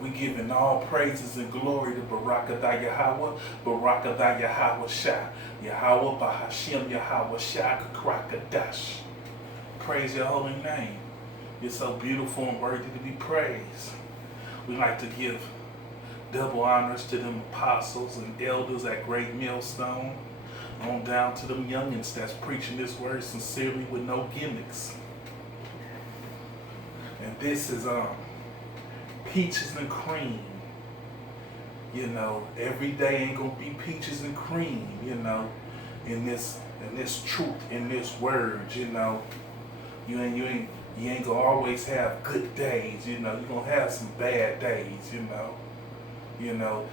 We giving all praises and glory to Barakadah Yahweh, Barakadah Yahweh Shah, Yahweh Bahashim Yahweh Shah Kakrakadash. Praise your holy name. You're so beautiful and worthy to be praised. We like to give double honors to them apostles and elders at Great Millstone, on down to them youngins that's preaching this word sincerely with no gimmicks. And this is peaches and cream. You know, every day ain't gonna be peaches and cream, you know, in this truth, in this word, you know. You ain't gonna always have good days, you know. You're gonna have some bad days, you know. You know,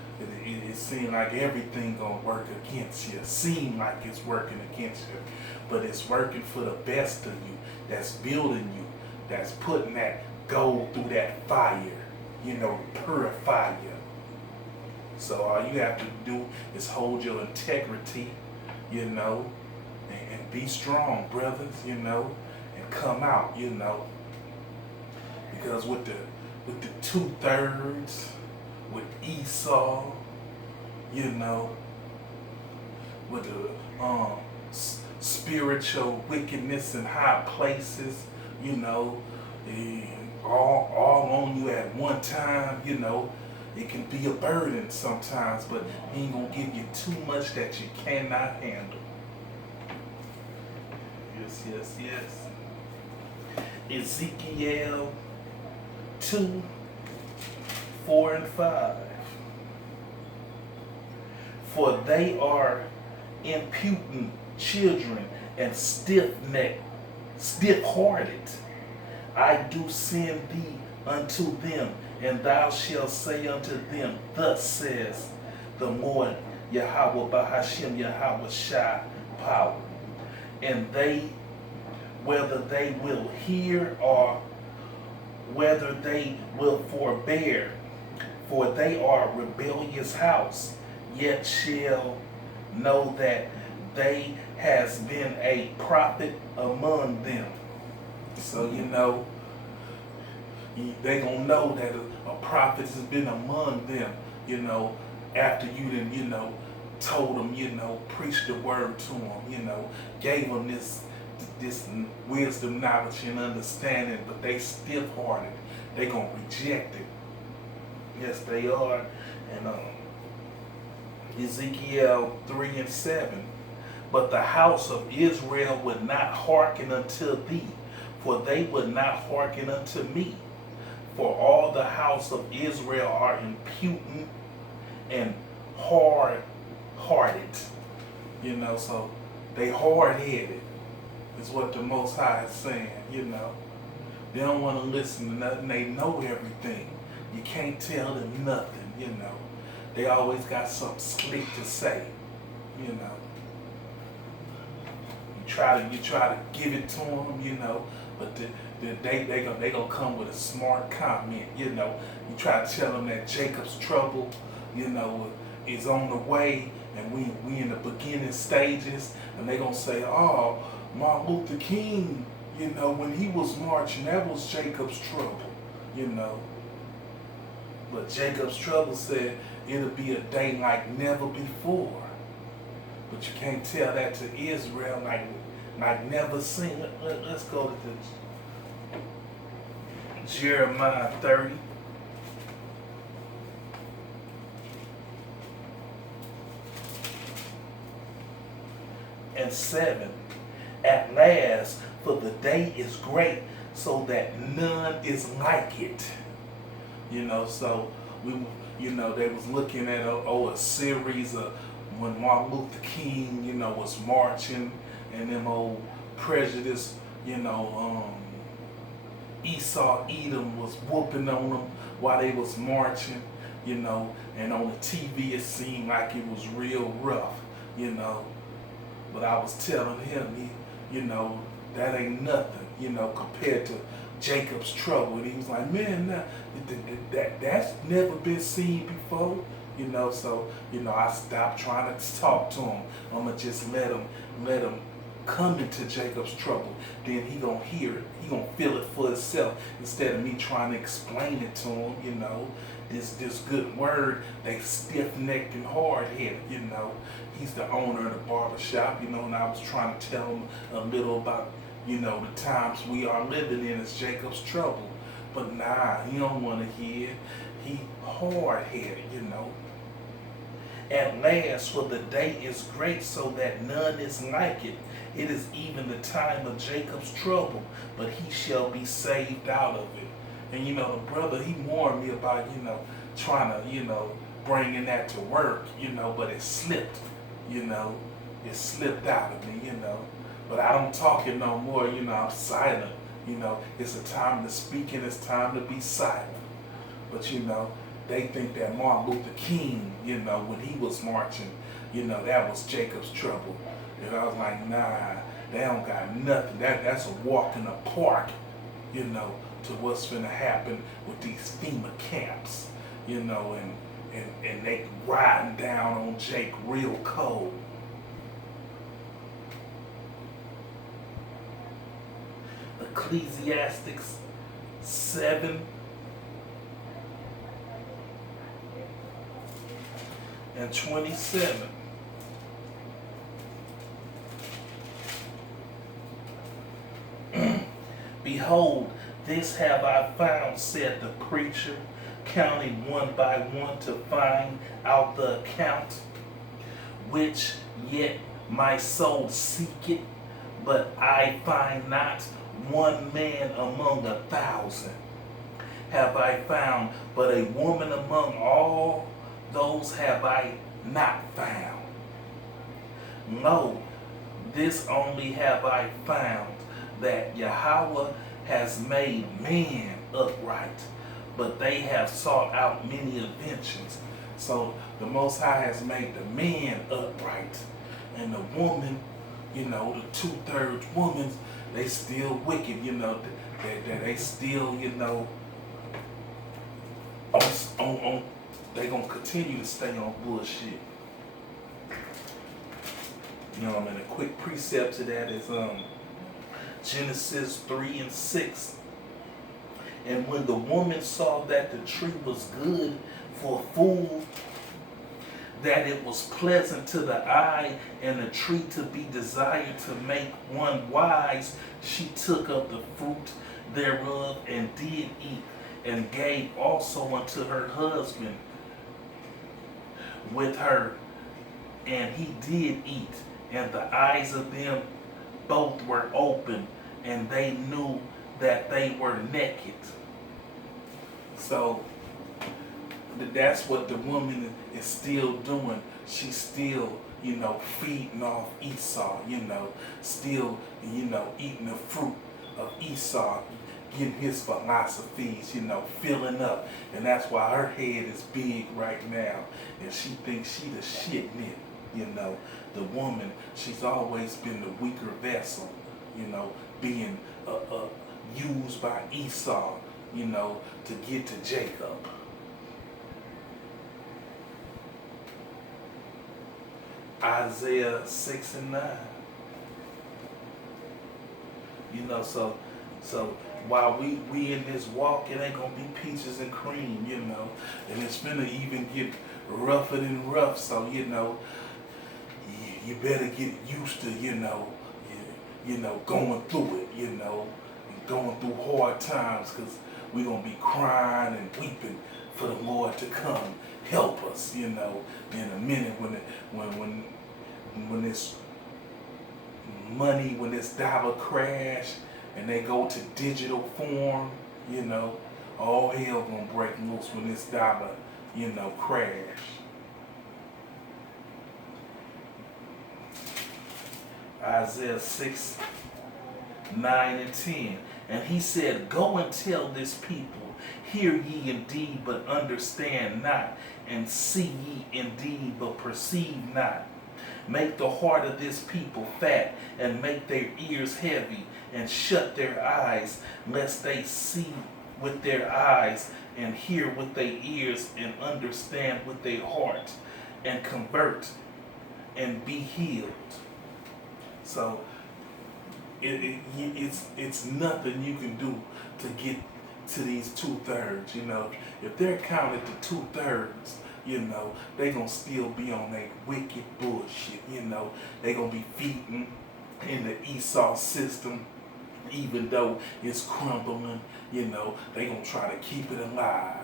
it seems like everything gonna work against you. Seem like it's working against you, but it's working for the best of you. That's building you. That's putting that gold through that fire. You know, purify you. So all you have to do is hold your integrity, you know, and be strong, brothers, you know, and come out, you know, because with the 2/3. With Esau, you know, with the spiritual wickedness in high places, you know, all on you at one time, you know, it can be a burden sometimes, but he ain't gonna give you too much that you cannot handle. Yes, yes, yes. Ezekiel 2. 4 and 5. For they are impudent children and stiff-necked, stiff-hearted. I do send thee unto them, and thou shalt say unto them, thus says the Lord Yahweh Bahashim Yahweh Shai power. And they, whether they will hear or whether they will forbear, for they are a rebellious house, yet shall know that they has been a prophet among them. So, you know, they gonna know that a prophet has been among them, you know, after you done, you know, told them, you know, preached the word to them, you know, gave them this wisdom, knowledge, and understanding, but they stiff-hearted. They gonna reject it. Yes, they are. And Ezekiel 3 and 7. But the house of Israel would not hearken unto thee, for they would not hearken unto me. For all the house of Israel are impudent and hard-hearted. You know, so they hard-headed is what the Most High is saying, you know. They don't want to listen to nothing. They know everything. You can't tell them nothing, you know. They always got something slick to say, you know. You try to give it to them, you know, but they gonna come with a smart comment, you know. You try to tell them that Jacob's trouble, you know, is on the way, and we in the beginning stages, and they gonna say, oh, Martin Luther King, you know, when he was marching, that was Jacob's trouble, you know. But Jacob's trouble said it'll be a day like never before. But you can't tell that to Israel like never seen. Let's go to this. Jeremiah 30. And 7. At last, for the day is great, so that none is like it. You know, so they was looking at a series of when Martin Luther King, you know, was marching, and them old prejudice, you know, Esau Edom was whooping on them while they was marching, you know, and on the TV it seemed like it was real rough, you know. But I was telling him, you know, that ain't nothing, you know, compared to Jacob's trouble. And he was like, man, that's never been seen before, you know. So, you know, I stopped trying to talk to him. I'm gonna just let him come into Jacob's trouble, then he gonna hear it. He gonna feel it for himself instead of me trying to explain it to him. This good word. They stiff-necked and hard-headed. He's the owner of the barber shop. And I was trying to tell him a little about the times we are living in as Jacob's trouble. But nah, he don't want to hear. He hard-headed. At last, for the day is great, so that none is like it. It is even the time of Jacob's trouble, but he shall be saved out of it. And the brother, he warned me about, trying to, bringing that to work, but it slipped, it slipped out of me, But I don't talk it no more, I'm silent, It's a time to speak and it's time to be silent. But, they think that Martin Luther King, when he was marching, that was Jacob's trouble. And I was like, nah, they don't got nothing. That's a walk in the park, to what's finna happen with these FEMA camps, and they riding down on Jake real cold. Ecclesiastes 7 and 27. Behold, this have I found, said the preacher, counting one by one to find out the account, which yet my soul seeketh, but I find not one man among 1,000. Have I found, but a woman among all those have I not found. No, this only have I found, that Yahweh has made man upright, but they have sought out many inventions. So the Most High has made the man upright, and the woman, the 2/3 women, they still wicked, they still, they gonna continue to stay on bullshit. And a quick precept to that is Genesis 3 and 6. And when the woman saw that the tree was good for food, that it was pleasant to the eye, and a tree to be desired to make one wise, she took of the fruit thereof and did eat, and gave also unto her husband with her, and he did eat. And the eyes of them both were open, and they knew that they were naked. So that's what the woman is still doing. She's still, feeding off Esau, still, eating the fruit of Esau, getting his philosophies, filling up. And that's why her head is big right now. And she thinks she the shit nigga. The woman, she's always been the weaker vessel, being used by Esau, to get to Jacob. Isaiah 6 and 9. So while we in this walk, it ain't gonna be peaches and cream, and it's gonna even get rougher than rough. So you better get used to going through it, and going through hard times, because we're gonna be crying and weeping for the Lord to come help us, in a minute when this money, when this dollar crash and they go to digital form, all hell gonna break loose when this dollar, crash. Isaiah 6, 9 and 10. And he said, go and tell this people, hear ye indeed, but understand not, and see ye indeed, but perceive not. Make the heart of this people fat, and make their ears heavy, and shut their eyes, lest they see with their eyes, and hear with their ears, and understand with their heart, and convert, and be healed. So it's nothing you can do to get to these 2/3. You know, if they're counted to 2/3, you know, they gonna still be on that wicked bullshit. You know, they gonna be feeding in the Esau system, even though it's crumbling. You know, they gonna try to keep it alive.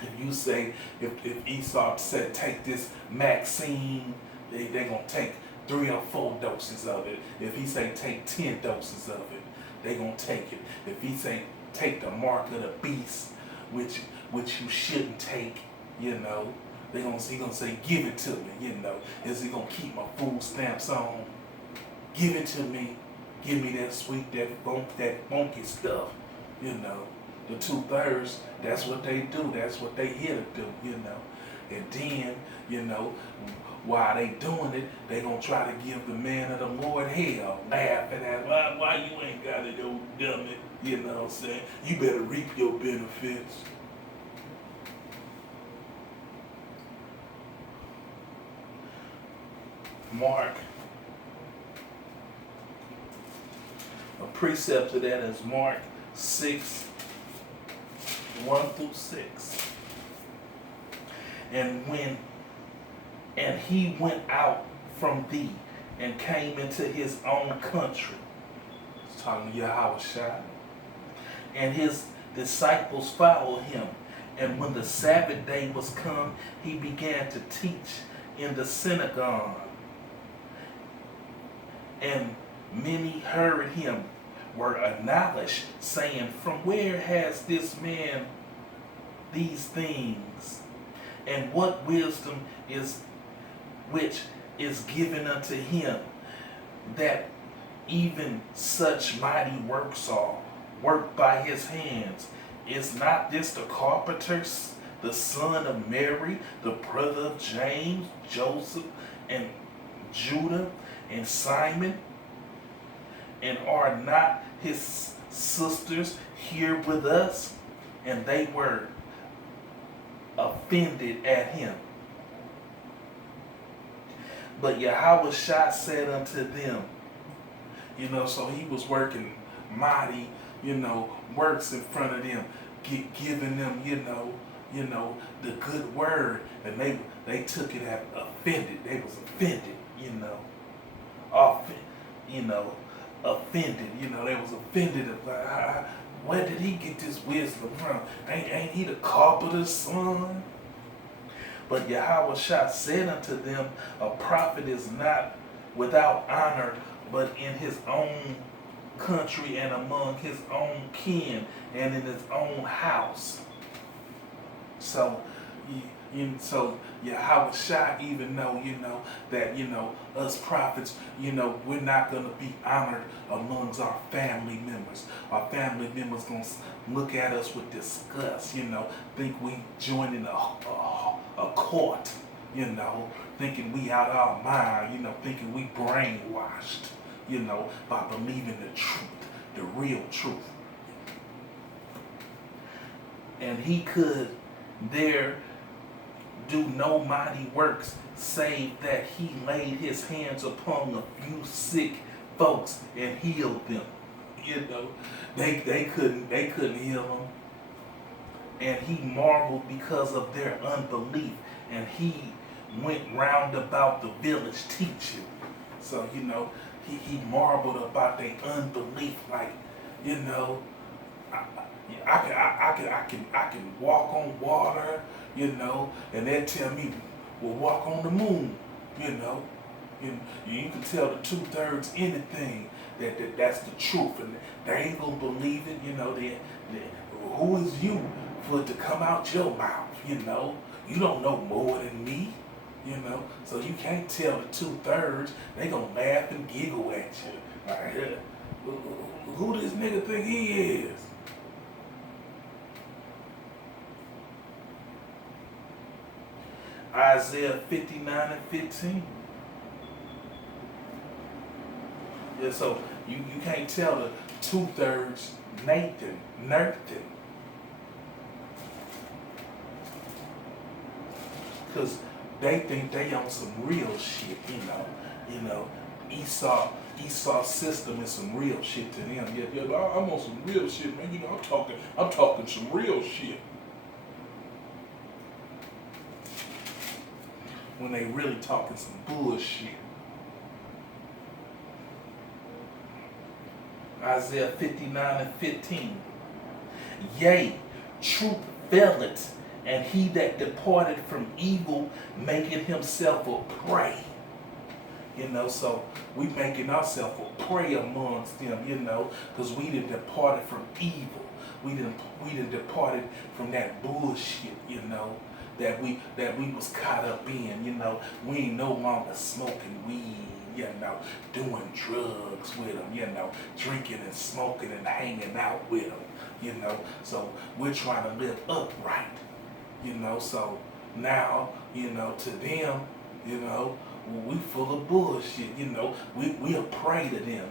If you say, if Esau said take this Maxine, they gonna take 3 or 4 doses of it. If he say take 10 doses of it, they gonna take it. If he say take the mark of the beast, which you shouldn't take, you know, he gonna say give it to me, you know. Is he gonna keep my food stamps on? Give it to me. Give me that sweet, that funky stuff, you know. The 2/3, that's what they do. That's what they here to do, you know. And then, you know, while they doing it, they gonna try to give the man of the Lord hell, laughing at why you ain't got it, old dummy. You know what I'm saying? You better reap your benefits. Mark. A precept of that is Mark 6:1-6. And he went out from thee and came into his own country. It's talking to Yahushua. And his disciples followed him. And when the Sabbath day was come, he began to teach in the synagogue. And many heard him, were astonished, saying, from where has this man these things? And what wisdom is which is given unto him, that even such mighty works are worked by his hands? Is not this the carpenter, the son of Mary, the brother of James, Joseph, and Judah, and Simon? And are not his sisters here with us? And they were offended at him. But Yahushua said unto them, you know, so he was working mighty, you know, works in front of them, giving them, you know, the good word, and they took it as offended. They was offended, you know, offended, you know, they was offended about where did he get this wisdom from? Ain't he the carpenter's son? But Yahushua said unto them, a prophet is not without honor, but in his own country and among his own kin and in his own house. So Yahushua even know, you know, that, you know, us prophets, you know, we're not going to be honored amongst our family members. Our family members going to look at us with disgust, you know, think we joining a court, you know, thinking we out our mind, you know, thinking we brainwashed, you know, by believing the truth, the real truth. And he could there do no mighty works, save that he laid his hands upon a few sick folks and healed them. You know, they couldn't heal them. And he marveled because of their unbelief. And he went round about the village teaching. So, you know, he marveled about their unbelief. Like, you know, I can walk on water, you know, and they tell me, well, walk on the moon, you know. You can tell the 2/3 anything that's the truth, and they ain't gonna believe it, you know. Who is you for it to come out your mouth, you know? You don't know more than me, you know. So you can't tell the 2/3. They gonna laugh and giggle at you. Like, who this nigga think he is? Isaiah 59:15. Yeah, so you can't tell the 2/3 Nathan. Because they think they on some real shit, you know. Esau Esau's system is some real shit to them. Yeah, I'm on some real shit, man. I'm talking some real shit. When they really talking some bullshit. Isaiah 59:15. Yea, truth faileth, and he that departed from evil maketh himself a prey. So we making ourselves a prey amongst them, because we done departed from evil. We done departed from that bullshit, that we was caught up in, We ain't no longer smoking weed, doing drugs with them, drinking and smoking and hanging out with them, So we're trying to live upright, So now, to them, we full of bullshit, we a prey to them,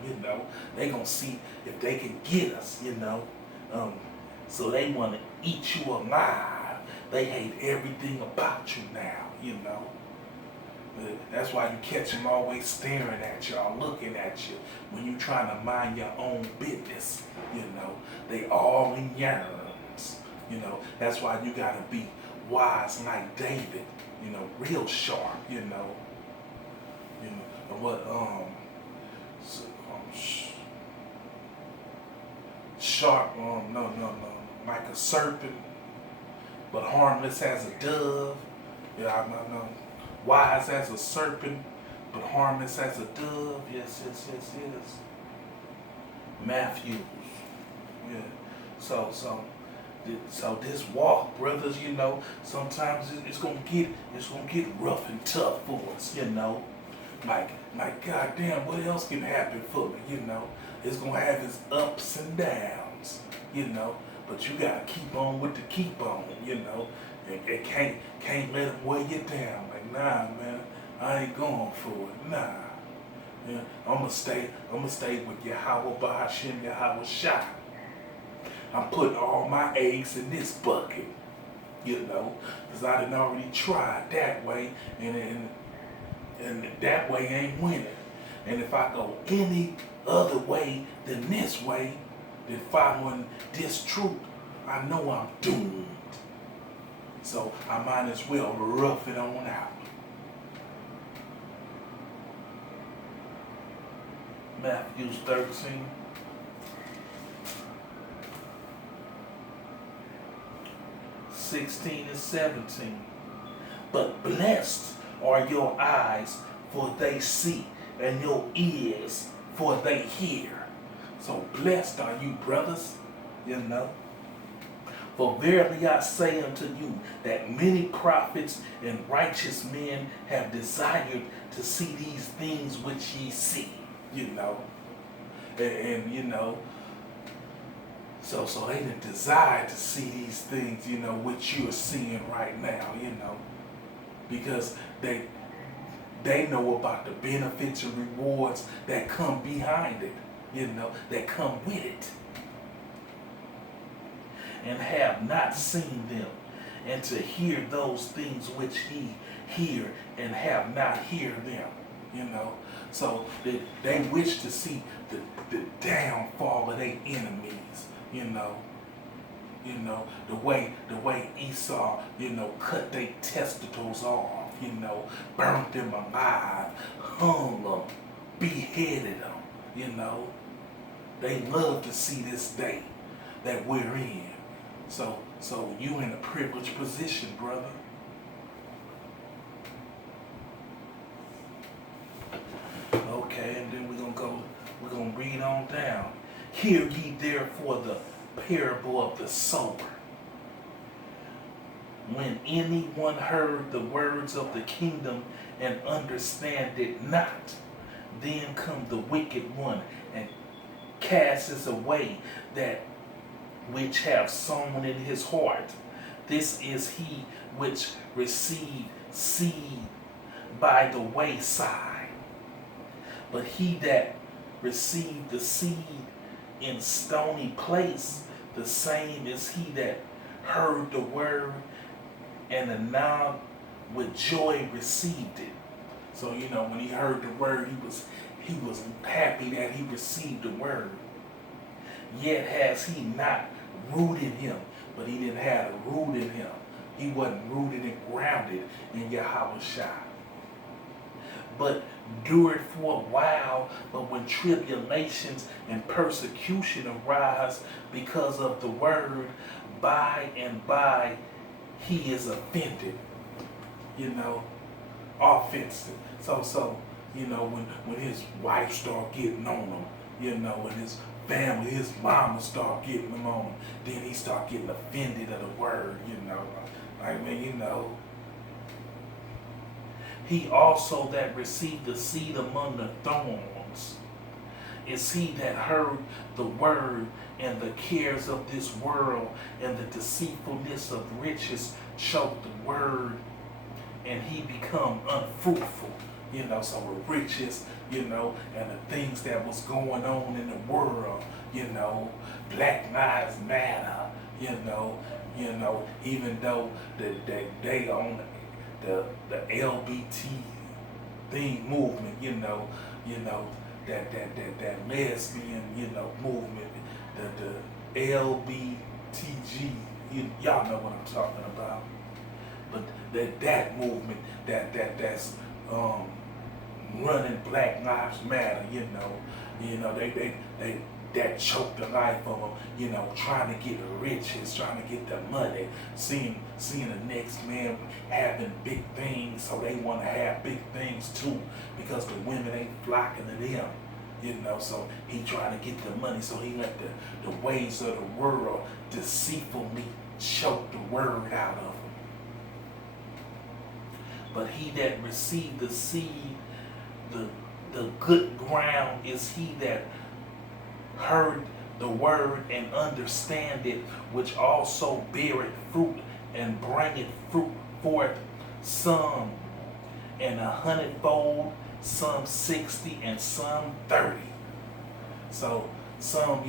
They gonna see if they can get us, So they want to eat you alive. They hate everything about you now, That's why you catch them always staring at you or looking at you when you trying to mind your own business, They all in yearns, That's why you gotta be wise like David, real sharp, what sharp, no, like a serpent, but harmless as a dove. I know. Wise as a serpent, but harmless as a dove. Yes. Matthews. Yeah. So this walk, brothers, sometimes it's gonna get rough and tough for us, Like goddamn, what else can happen for me, It's gonna have its ups and downs, But you gotta keep on with the keep on, And can't let them weigh you down. Like, nah, man, I ain't going for it. Nah. Yeah, I'ma stay with Yahweh Bahashim Yahweh Shai. I'm putting all my eggs in this bucket, because I done already tried that way, and that way ain't winning. And if I go any other way than this way, than following this truth, I know I'm doomed. So I might as well rough it on out. Matthew 13. (16 and 17). But blessed are your eyes, for they see, and your ears, for they hear. So blessed are you, brothers, For verily I say unto you, that many prophets and righteous men have desired to see these things which ye see, So they didn't desire to see these things, which you're seeing right now, Because they know about the benefits and rewards that come behind it, that come with it. And have not seen them, and to hear those things which ye hear, and have not hear them, So they wish to see the downfall of their enemies, the way Esau, cut their testicles off, burnt them alive, hung them, beheaded them, They love to see this day that we're in. So you in a privileged position, brother. Okay, and then we're gonna read on down. Hear ye therefore the parable of the sower. When anyone heard the words of the kingdom and understand it not, then come the wicked one and casts away that which have sown in his heart. This is he which received seed by the wayside. But he that received the seed in stony place, the same is he that heard the word and anon with joy received it. So, when he heard the word, he was he was happy that he received the word. Yet has he not rooted him, but he didn't have a root in him. He wasn't rooted and grounded in Yahweh Shai. But endured for a while, but when tribulations and persecution arise because of the word, by and by he is offended. Offensive. So when his wife start getting on him, when his family, his mama start getting him on him, then he start getting offended of the word, He also that received the seed among the thorns is he that heard the word, and the cares of this world and the deceitfulness of riches choke the word, and he become unfruitful. So the riches, and the things that was going on in the world, Black Lives Matter, even though they on the LBT thing movement, that lesbian, movement, the LBTG, y'all know what I'm talking about. But that movement that's running Black Lives Matter, they that choked the life of them, trying to get the riches, trying to get the money, seeing the next man having big things, so they want to have big things too, because the women ain't flocking to them, so he trying to get the money, so he let the ways of the world deceitfully choke the word out of him. But he that received the seed, the good ground, is he that heard the word and understand it, which also beareth fruit and bringeth fruit forth, some and 100-fold, some 60, and some 30. So some,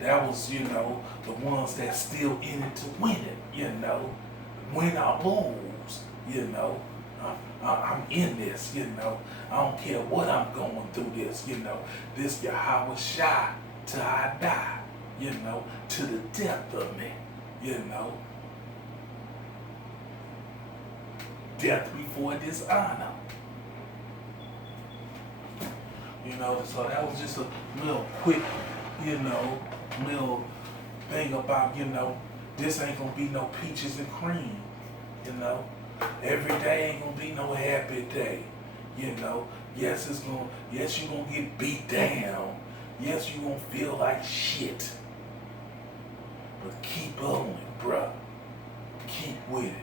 that was, the ones that still in it to win it, win or lose, I'm in this, I don't care what I'm going through this, this Yahweh Shai till I die, to the death of me, death before dishonor. So that was just a little quick, little thing about, this ain't gonna be no peaches and cream, Every day ain't gonna be no happy day, Yes, you're gonna get beat down. Yes, you're gonna feel like shit. But keep on it, bruh. Keep with it.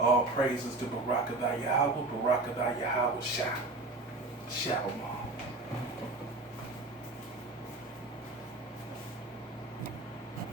All praises to Barakatah Yahweh, Barakatah Yahweh Shah. Shalom.